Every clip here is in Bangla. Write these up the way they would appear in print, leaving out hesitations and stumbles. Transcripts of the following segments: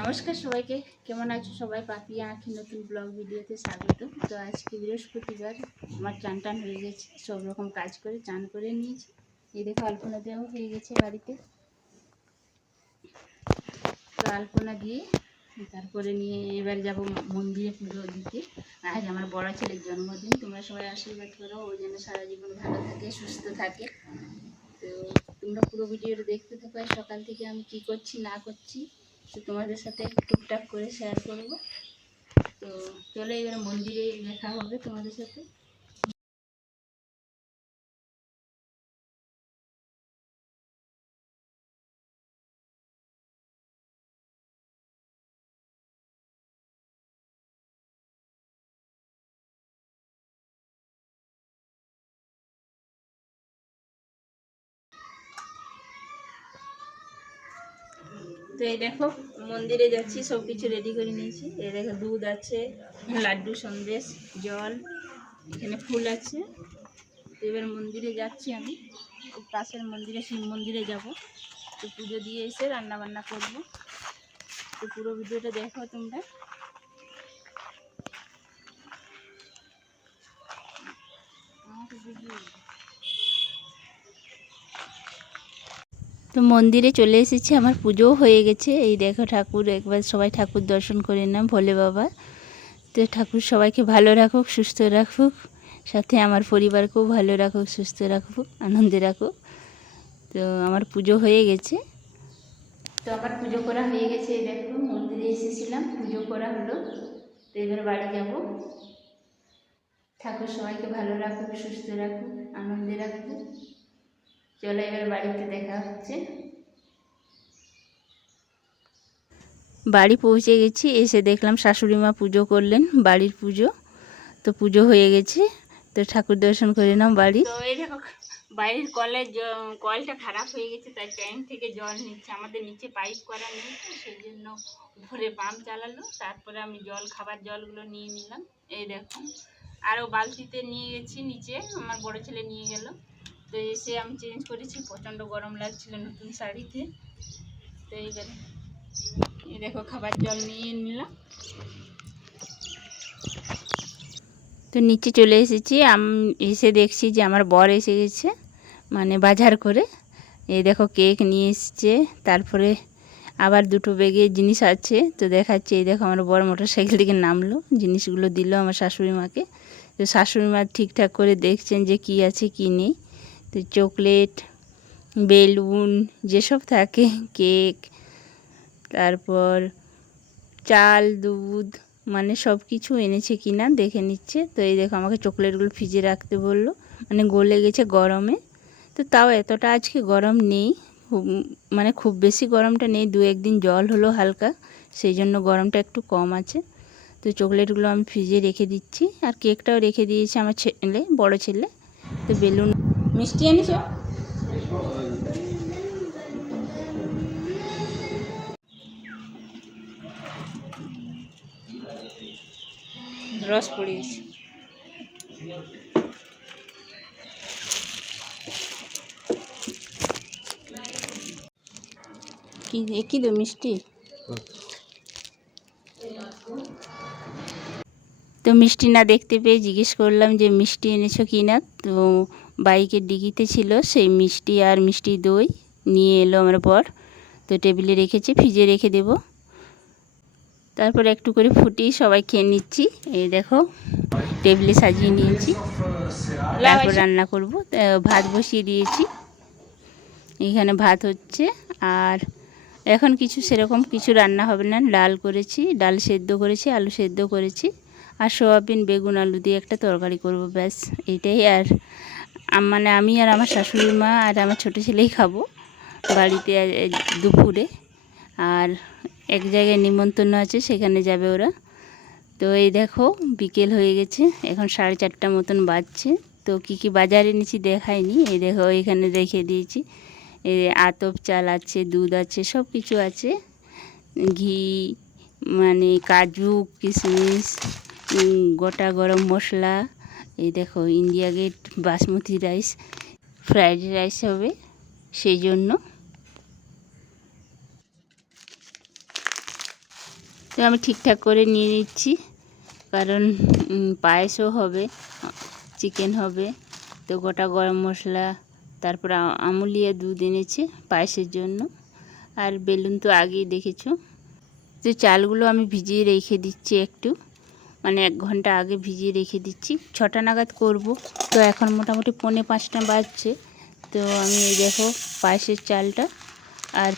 নমস্কার সবাইকে, কেমন আছো সবাই? পাপিয়া আঁখি নতুন ব্লগ ভিডিওতে স্বাগত। তো আজকে বৃহস্পতিবার, আমার চান টান হয়ে গেছে, সব রকম কাজ করে চান করে নিয়েছি। এই দেখো আলপনা দেওয়া হয়ে গেছে বাড়িতে। তো আলপনা দিয়ে তারপরে নিয়ে এবার যাব মন্দিরে পুজো দিতে। আজ আমার বড় ছেলের জন্মদিন, তোমরা সবাই আশীর্বাদ করো ওই জন্য সারা জীবন ভালো থাকে, সুস্থ থাকে। তো তোমরা পুরো ভিডিওটা দেখতে থাকো, সকাল থেকে আমি কি করছি না করছি তো তোমাদের সাথে টুকটাক করে শেয়ার করব। তো চলো এবার মন্দিরে দেখা হবে তোমাদের সাথে। তো এই দেখো মন্দিরে যাচ্ছি, সব কিছু রেডি করে নিয়েছি। এই দেখো দুধ আছে, লাড্ডু, সন্দেশ, জল, এখানে ফুল আছে। তো এবার মন্দিরে যাচ্ছি আমি, পাশের মন্দিরে, শিব মন্দিরে যাব। তো পুজো দিয়ে এসে রান্না বান্না করবো। তো পুরো ভিডিওটা দেখো তোমরা। তো মন্দিরে চলে এসেছি, আমার পুজোও হয়ে গেছে। এই দেখো ঠাকুর, একবার সবাই ঠাকুর দর্শন করে নাম, ভোলে বাবা। তো ঠাকুর সবাইকে ভালো রাখুক, সুস্থ রাখুক, সাথে আমার পরিবারকেও ভালো রাখুক, সুস্থ রাখুক, আনন্দে রাখুক। তো আমার পুজো হয়ে গেছে। তো আমার পুজো করা হয়ে গেছে। এই দেখো মন্দিরে এসেছিলাম, পুজো করা হলো। তো এবার বাড়ি যাব। ঠাকুর সবাইকে ভালো রাখুক, সুস্থ রাখুক, আনন্দে রাখুক। চলো এবার বাড়িতে দেখা হচ্ছে। বাড়ি পৌঁছে গেছি, এসে দেখলাম শাশুড়ি মা পুজো করলেন, বাড়ির পুজো। তো পুজো হয়ে গেছে, তো ঠাকুর দর্শন করে নাম বাড়ি। তো এই দেখো বাইরের কলের কলটা খারাপ হয়ে গেছে, তাই ট্যাঙ্ক থেকে জল নিচ্ছে। আমাদের নিচে পাইপ করা নেই, তো সেই জন্য উপরে পাম্প চালালো। তারপরে আমি জল, খাবার জলগুলো নিয়ে নিলাম। এই দেখো আরও বালতিতে নিয়ে গেছি নিচে, আমার বড় ছেলে নিয়ে গেল। তো এসে আমি চেঞ্জ করেছি, প্রচণ্ড গরম লাগছিল নতুন শাড়িতে। তো এই দেখো খাবার জল নিয়ে নিলাম। তো নিচে চলে এসেছি, এসে দেখছি যে আমার বর এসে গেছে, মানে বাজার করে। এই দেখো কেক নিয়ে এসছে, তারপরে আবার দুটো ব্যাগে জিনিস আছে। তো দেখাচ্ছে, এই দেখো আমার বর মোটর সাইকেল থেকে নামলো, জিনিসগুলো দিল আমার শাশুড়ি মাকে। তো শাশুড়ি মা ঠিকঠাক করে দেখছেন যে কি আছে কি নেই। তো চকলেট, বেলুন যেসব থাকে, কেক, তারপর চাল, দুধ, মানে সব কিছু এনেছে কিনা দেখে নিচ্ছে। তো এই দেখো আমাকে চকলেটগুলো ফ্রিজে রাখতে বললো, মানে গলে গেছে গরমে। তো তাও এতটা আজকে গরম নেই, মানে খুব বেশি গরমটা নেই, দু একদিন জল হলো হালকা, সেই জন্য গরমটা একটু কম আছে। তো চকলেটগুলো আমি ফ্রিজে রেখে দিচ্ছি, আর কেকটাও রেখে দিয়েছে আমার ছেলে, বড় ছেলে। তো বেলুন, মিষ্টি এনেছো? রস পড়িয়েছি। কি একই তো মিষ্টি। তো মিষ্টি না দেখতে পেয়ে জিজ্ঞেস করলাম যে মিষ্টি এনেছো কি না। তো বাইকের ডিকিতে ছিল সেই মিষ্টি আর মিষ্টি দই নিয়ে এলো আমার বর। তো টেবিলে রেখেছে, ফ্রিজে রেখে দেব। তারপর একটু করে ফুটিয়ে সবাই খেয়ে নিচ্ছি। এই দেখো টেবিলে সাজিয়ে নিয়েছি, তারপর রান্না করব। ভাত বসিয়ে দিয়েছি, এখানে ভাত হচ্ছে। আর এখন কিছু সেরকম কিছু রান্না হবে না, ডাল করেছি, ডাল সেদ্ধ করেছি, আলু সেদ্ধ করেছি, আর সোয়াবিন, বেগুন, আলু দিয়ে একটা তরকারি করব, ব্যাস এইটাই। আর মানে আমি আর আমার শাশুড়ি মা আর আমার ছোটো ছেলেই খাবো বাড়িতে দুপুরে। আর এক জায়গায় নিমন্ত্রণ আছে, সেখানে যাবে ওরা। তো এই দেখো বিকেল হয়ে গেছে, এখন 4:30 মতন বাজছে। তো কী কী বাজার এনেছি দেখায়নি, এই দেখো এখানে রেখে দিয়েছি। এই আতপ চাল আছে, দুধ আছে, সব কিছু আছে, ঘি, মানে কাজু, কিশমিশ, গোটা গরম মশলা। এই দেখো India Gate basmati rice, fried rice হবে সেই জন্য। তো আমি ঠিকঠাক করে নিয়ে নিচ্ছি, কারণ পায়েসও হবে, চিকেন হবে। তো গোটা গরম মশলা, তারপর আমুলিয়া দুধ এনেছে পায়েসের জন্য, আর বেলুন তো আগেই দেখেছো। তো চালগুলো আমি ভিজিয়ে রেখে দিচ্ছি একটু, মানে 1 ঘন্টা আগে ভিজিয়ে রেখে দিচ্ছি। 6টা নাগাদ করব, তো এখন মোটামুটি 4:45 বাজছে। তো আমি এই দেখো পায়েসের চালটা আর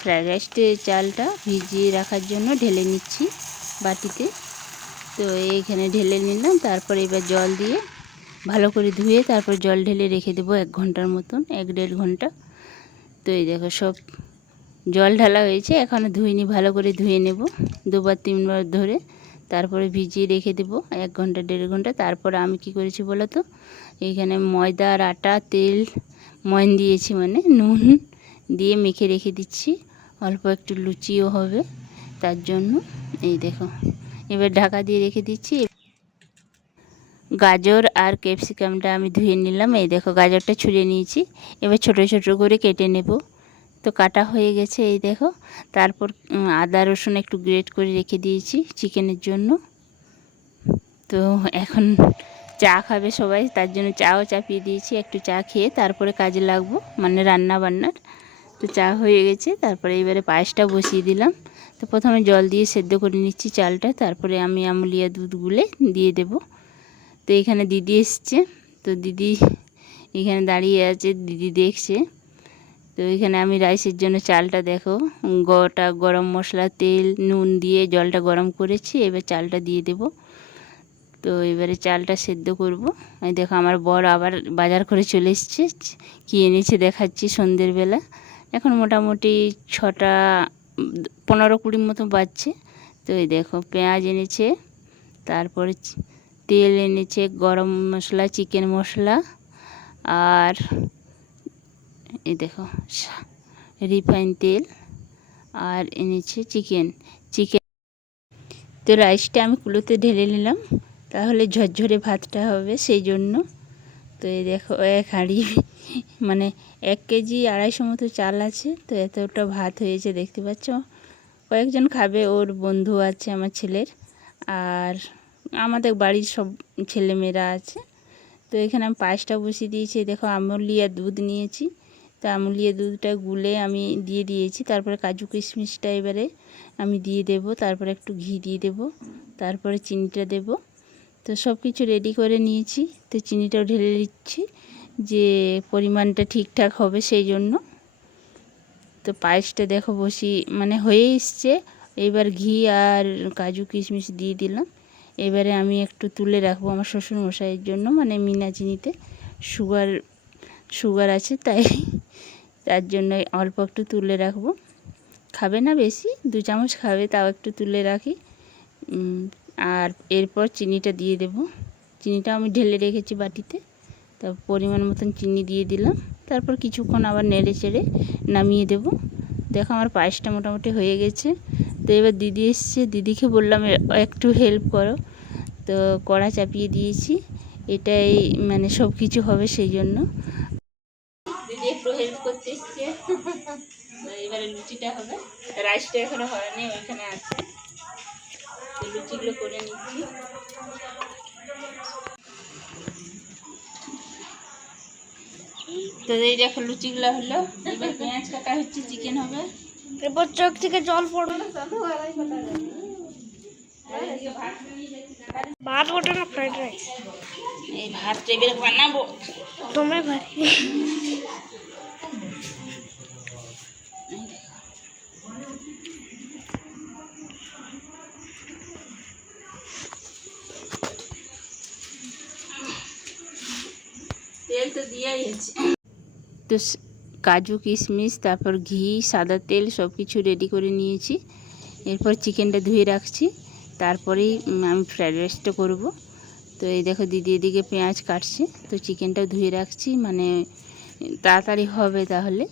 ফ্রায়েড রাইসের চালটা ভিজিয়ে রাখার জন্য ঢেলে নিচ্ছি বাটিতে। তো এইখানে ঢেলে নিলাম, তারপর এবার জল দিয়ে ভালো করে ধুয়ে তারপর জল ঢেলে রেখে দেবো 1 ঘন্টার মতন, 1-1.5 ঘন্টা। তো এই দেখো সব জল ঢালা হয়েছে, এখনও ধুইনি, ভালো করে ধুয়ে নেব 2-3 বার ধরে, তারপরে ভিজিয়ে রেখে দেবো 1 ঘন্টা 1.5 ঘন্টা। তারপরে আমি কি করেছি বলো তো, এইখানে ময়দা আর আটা, তেল, ময়ন দিয়েছি, মানে নুন দিয়ে মেখে রেখে দিচ্ছি, অল্প একটু লুচিও হবে তার জন্য। এই দেখো এবার ঢাকা দিয়ে রেখে দিচ্ছি। গাজর আর ক্যাপসিকামটা আমি ধুয়ে নিলাম, এই দেখো গাজরটা ছুঁড়ে নিয়েছি, এবার ছোট ছোট করে কেটে নেব। তো কাটা হয়ে গেছে এই দেখো। তারপর আদা রসুন একটু গ্রেট করে রেখে দিয়েছি চিকেনের জন্য। তো এখন চা খাবে সবাই, তার জন্য চাও চাপিয়ে দিয়েছি, একটু চা খেয়ে তারপরে কাজে লাগবো, মানে রান্না বান্নার। তো চা হয়ে গেছে, তারপরে এবারে পায়েসটা বসিয়ে দিলাম। তো প্রথমে জল দিয়ে সেদ্ধ করে নিচ্ছি চালটা, তারপরে আমি আমুলিয়া দুধ গুলে দিয়ে দেব। তো এখানে দিদি এসছে, তো দিদি এখানে দাঁড়িয়ে আছে, দিদি দেখছে। তো এখানে আমি রাইসের জন্য চালটা দেখো গোটা গরম মশলা, তেল, নুন দিয়ে জলটা গরম করেছি, এবার চালটা দিয়ে দেব। তো এবারে চালটা সেদ্ধ করব। এই দেখো আমার বর আবার বাজার করে চলে এসছে, কী এনেছে দেখাচ্ছি সন্ধ্যের বেলা। এখন মোটামুটি 6টা 15-20 মতো বাজছে। তো এই দেখো পেঁয়াজ এনেছে, তারপরে তেল এনেছে, গরম মশলা, চিকেন মশলা, আর এই দেখো রিফাইন তেল, আর এনেছে চিকেন। তো রাইসটা আমি কুলোতে ঢেলে নিলাম, তাহলে ঝরঝরে ভাতটা হবে সেই জন্য। তো এই দেখো 1 হাঁড়ি, মানে 1 কেজি 250 মতো চাল আছে, তো এতটা ভাত হয়েছে দেখতে পাচ্ছ। কয়েকজন খাবে, ওর বন্ধু আছে আমার ছেলের, আর আমাদের বাড়ির সব ছেলেমেয়েরা আছে। তো এখানে আমি পায়েসটা বসিয়ে দিয়েছি, দেখো আমুলিয়া দুধ নিয়েছি, তো আমুলিয়া দুধটা গুলে আমি দিয়ে দিয়েছি। তারপরে কাজু কিশমিশটা এবারে আমি দিয়ে দেব, তারপরে একটু ঘি দিয়ে দেব, তারপরে চিনিটা দেব। তো সব কিছু রেডি করে নিয়েছি, তো চিনিটাও ঢেলে দিচ্ছি, যে পরিমাণটা ঠিকঠাক হবে সেই জন্য। তো পায়েসটা দেখো মানে হয়ে এসছে। এবার ঘি আর কাজু কিশমিশ দিয়ে দিলাম। এবারে আমি একটু তুলে রাখবো আমার শ্বশুর মশাইয়ের জন্য, মানে মিনা চিনিতে সুগার আছে, তাই তার জন্য অল্প একটু তুলে রাখবো। খাবে না বেশি, 2 চামচ খাবে, তাও একটু তুলে রাখি। আর এরপর চিনিটা দিয়ে দেব। চিনিটা আমি ঢেলে রেখেছি বাটিতে, তারপর পরিমাণ মতন চিনি দিয়ে দিলাম। তারপর কিছুক্ষণ আবার নেড়ে চেড়ে নামিয়ে দেব। দেখো আমার পায়েসটা মোটামুটি হয়ে গেছে। তো এবার দিদি এসছে, দিদিকে বললাম একটু হেল্প করো, তো কড়া চাপিয়ে দিয়েছি। এটাই মানে সব কিছু হবে সেই জন্য দিদি একটু হেল্প করতে এসছে। এবারে লুচিটা হবে, রাইসটা এখনো হয়নি, ওইখানে আছে। তো লুচিগুলো করে নিচ্ছি। তো এই দেখো লুচিগুলো হলো, এবার পেঁয়াজ কাটা হচ্ছে, চিকেন হবে। এরপর চোখ থেকে জল পড়বে। ভাত ওঠে না, ফ্রাইড রাইস। এই ভাতটা এবারে বানাবো। তোমরা ভারী তেল তো দিয়েই আছে। তো কাজু কিশমিশ, তারপর ঘি, সাদা তেল সব কিছু রেডি করে নিয়েছি। এরপর চিকেনটা ধুয়ে রাখছি, তারপরেই আমি ফ্রাইড রাইসটা করবো। তো এই দেখো দিদি এদিকে পেঁয়াজ কাটছে, তো চিকেনটা ধুয়ে রাখছি, মানে তাড়াতাড়ি হবে তাহলে।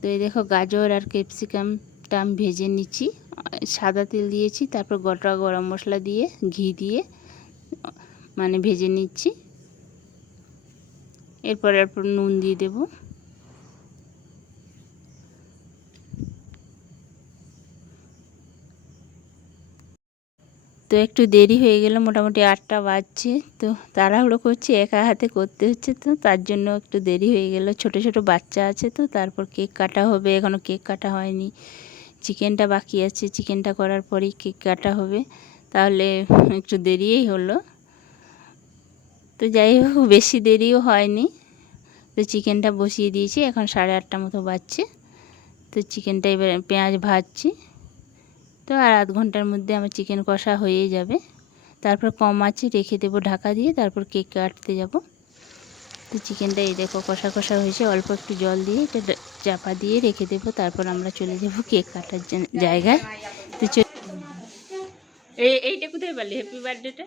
তো এই দেখো গাজর আর ক্যাপসিকামটা আমি ভেজে নিচ্ছি, সাদা তেল দিয়েছি, তারপর গোটা গরম মশলা দিয়ে ঘি দিয়ে মানে ভেজে নিচ্ছি। এরপর নুন দিয়ে দেব। তো একটু দেরি হয়ে গেল, মোটামুটি 8টা বাজছে। তো তাড়াহুড়ো করছি, একা হাতে করতে হচ্ছে, তো তার জন্য একটু দেরি হয়ে গেল। ছোট ছোট বাচ্চা আছে, তো তারপর কেক কাটা হবে। এখনও কেক কাটা হয়নি, চিকেনটা বাকি আছে। চিকেনটা করার পরেই কেক কাটা হবে, তাহলে একটু দেরিই হলো। তো যাই হোক, বেশি দেরিও হয়নি। তো চিকেনটা বসিয়ে দিয়েছি, এখন 8:30 মতো বাজছে। তো চিকেনটা এবার পেঁয়াজ ভাজছি। তো আর আধ ঘন্টার মধ্যে আমার চিকেন কষা হয়ে যাবে। তারপর কম আঁচে রেখে দেবো ঢাকা দিয়ে, তারপর কেক কাটতে যাব। তো চিকেনটা এই দেখো কষা কষা হয়েছে, অল্প একটু জল দিয়ে এটা চাপা দিয়ে রেখে দেবো। তারপর আমরা চলে যাব কেক কাটার জায়গায়। তো এইটা কোথায় পারলি হ্যাপি বার্থডেটা?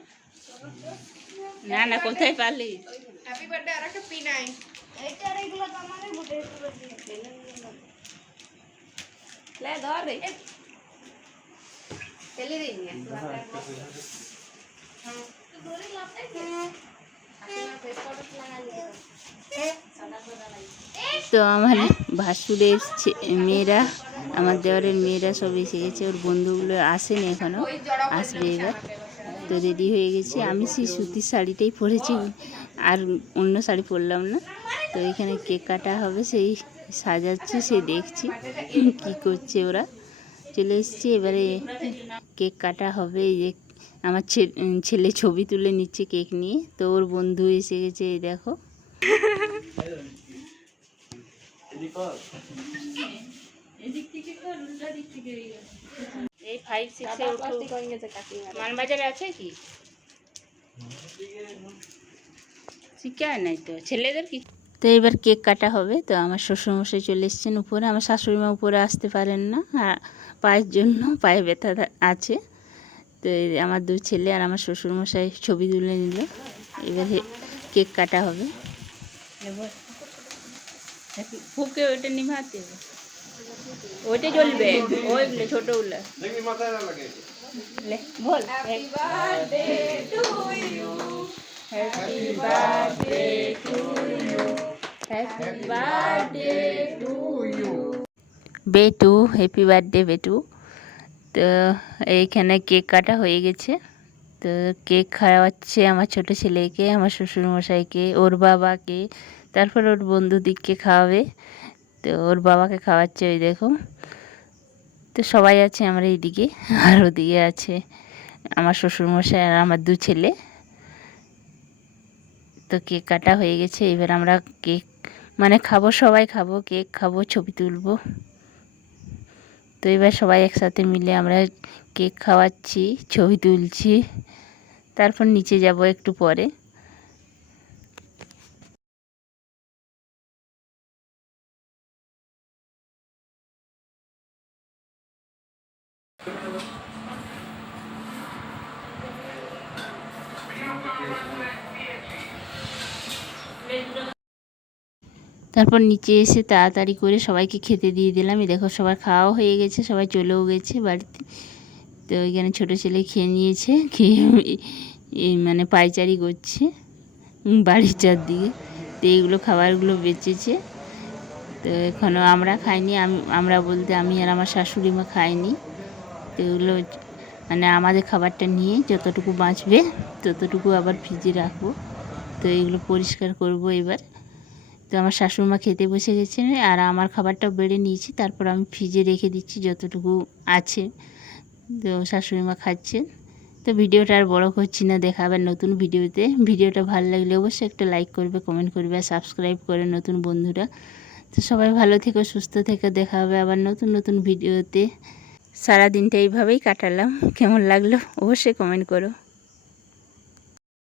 না না, কোথায় পারলি? হ্যাপি বার্থডে আর একটা পিন আই এইটা আর এগুলো তো আমাদের বটে লে ধর রে চলে রে নিয়ে দড়ি লাগতে কি তো আমার ভাসুরের মেয়েরা, আমার দেওয়ারের মেয়েরা সব এসে গেছে। ওর বন্ধুগুলো আসেনি এখনও, আসবে এবার। তো রেডি হয়ে গেছি। আমি সেই সুতির শাড়িটাই পরেছি, আর অন্য শাড়ি পরলাম না। তো এখানে কেক কাটা হবে, সেই সাজাচ্ছে, সেই দেখছি কি করছে ওরা। চলে এসেছি, এবারে কেক কাটা হবে। এই যে আমার ছেলে ছবি তুলে নিচ্ছে কেক নিয়ে। তো ওর বন্ধু এসে গেছে, এই দেখো। এই 5, 6 মানবাজারে আছে কি শিক্ষায় নাই তো ছেলেদের কি। তো এবার কেক কাটা হবে। তো আমার শ্বশুরমশাই চলে এসেছেন উপরে, আমার শাশুড়িমা উপরে আসতে পারেন না, পায়ের জন্য, পায়ে ব্যথা আছে। তো আমার 2 ছেলে আর আমার শ্বশুরমশাই ছবি তুলে নিল। এবার কেক কাটা হবে। ফুকে ওইটা নিভাতে হবে, ওইটা জ্বলবে, ওইগুলো ছোটোগুলো বল। Happy birthday to you, happy birthday to you, happy birthday to you বেটু, হ্যাপি বার্থডে বেটু। তো এইখানে কেক কাটা হয়ে গেছে। তো কেক খাওয়াচ্ছে আমার ছোট ছেলেকে, আমার শ্বশুরমশাইকে, ওর বাবাকে, তারপর ওর বন্ধুদিকে খাওয়াবে। তো ওর বাবাকে খাওয়াচ্ছে, ওই দেখো। তো সবাই আছে আমরা এইদিকে, আর ওদিকে আছে আমার শ্বশুরমশাই আর আমার 2 ছেলে। তো কেক কাটা হয়ে গেছে, এবার আমরা কেক খাবো, সবাই খাবো, কেক খাবো, ছবি তুলবো। তো এবার সবাই একসাথে মিলে আমরা কেক খাওয়াচ্ছি, ছবি তুলছি, তারপর নিচে যাব একটু পরে। তারপর নিচে এসে তাড়াতাড়ি করে সবাইকে খেতে দিয়ে দিলাম। এই দেখো সবার খাওয়াও হয়ে গেছে, সবাই চলেও গেছে বাড়িতে। তো ওইখানে ছোটো ছেলে খেয়ে নিয়েছে, খেয়ে পায়চারি করছে বাড়ির চারদিকে। তো এইগুলো খাবারগুলো বেঁচেছে। তো এখনও আমরা খাইনি, আমরা বলতে আমি আর আমার শাশুড়ি মা খাইনি। তো এগুলো আমাদের খাবারটা নিয়ে যতটুকু বাঁচবে ততটুকু আবার ফ্রিজে রাখবো। তো এগুলো পরিষ্কার করব এবার। তো আমার শাশুড়িমা খেতে বসে গেছে, আর আমার খাবারটাও বেড়ে নিয়েছি, তারপর আমি ফ্রিজে রেখে দিচ্ছি যতটুকু আছে। তো শাশুড়িমা খাচ্ছে। তো ভিডিওটা আর বড় করছি না, দেখা আবার নতুন ভিডিওতে। ভিডিওটা ভালো লাগলে অবশ্যই একটা লাইক করবে, কমেন্ট করবে, আর সাবস্ক্রাইব করে নতুন বন্ধুরা। তো সবাই ভালো থেকো, সুস্থ থেকো, দেখা হবে আবার নতুন নতুন ভিডিওতে। সারাদিনটা এইভাবেই কাটালাম, কেমন লাগলো অবশ্যই কমেন্ট করো।